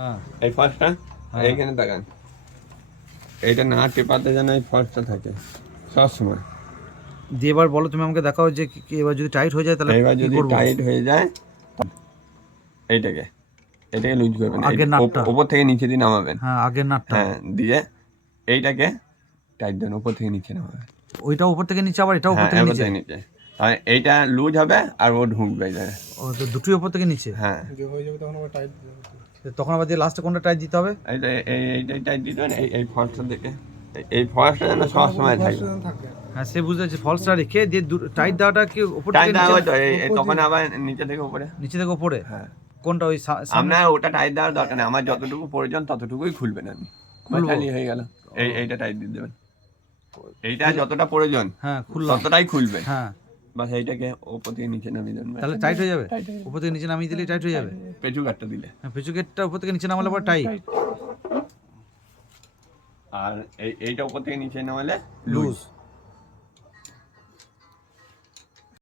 হ্যাঁ এই ফার্স্টটা হ্যাঁ। এইখানে তাকান, এইটা না টেপাতে যেন এই ফার্স্টটা থাকে সবসময়। দিয়ে এবার বলো, তুমি আমাকে দেখাও যে এবার যদি টাইট হয়ে যায় তাহলে এইবার কি যদি করবো? টাইট হয়ে যায় এইটাকে এটাকে লুজ করবেন, আগের নাটটা। ওপর থেকে নিচে দিয়ে নামাবেন। হ্যাঁ আগের নাটটা। হ্যাঁ, দিয়ে এইটাকে টাইট দেন, ওপর থেকে নিচে নামাবেন। ওইটা উপর থেকে নিচে, আবার এটা উপর হ্যাঁ, থেকে ওপর নিচে। থেকে নিচে, আর এইটা লুজ হবে আর ও ঢুকবে এই জায়গায়। ও তো দুটোই উপর থেকে নিচে। হ্যাঁ, তখন আবার দিয়ে লাস্টে কোনটা টাইট দিতে হবে? এইটাই টাইট দিবেন, এই ফার্স্টটা দেখে। এই ফার্স্টটা যেন সবসময় থাকবে। হ্যাঁ সে বুঝতে পারছি, ফলসটা রেখে দিয়ে টাইট দেওয়াটা কি উপর টাইট থেকে দেওয়া নিচে? হয়তো তখন আবার নিচে থেকে উপরে। নিচে থেকে উপরে? হ্যাঁ, কোনটা ওই সামনে? আপনার ওটা টাইট দেওয়ার দরকার নেই, আমার যতটুকু প্রয়োজন ততটুকুই খুলবেন আপনি। খুলবো? খালি হয়ে গেল। এইটা টাইট দিয়ে দেবেন, এইটা যতটা প্রয়োজন হ্যাঁ খুললাম। ততটাই খুলবেন। হ্যাঁ বাস এইটাকে ওপর থেকে নিচে নামিয়ে দেবেন, তাহলে টাইট হয়ে যাবে? টাইট হয়ে যাবে। উপর থেকে নিচে নামিয়ে দিলেই টাইট হয়ে যাবে? পেঁচু কাটটা দিলে। হ্যাঁ পিছু গেটটা উপর থেকে নিচে নামালে পর টাইট। আর এইটা উপর থেকে নিচে নামালে লুজ। লুজ।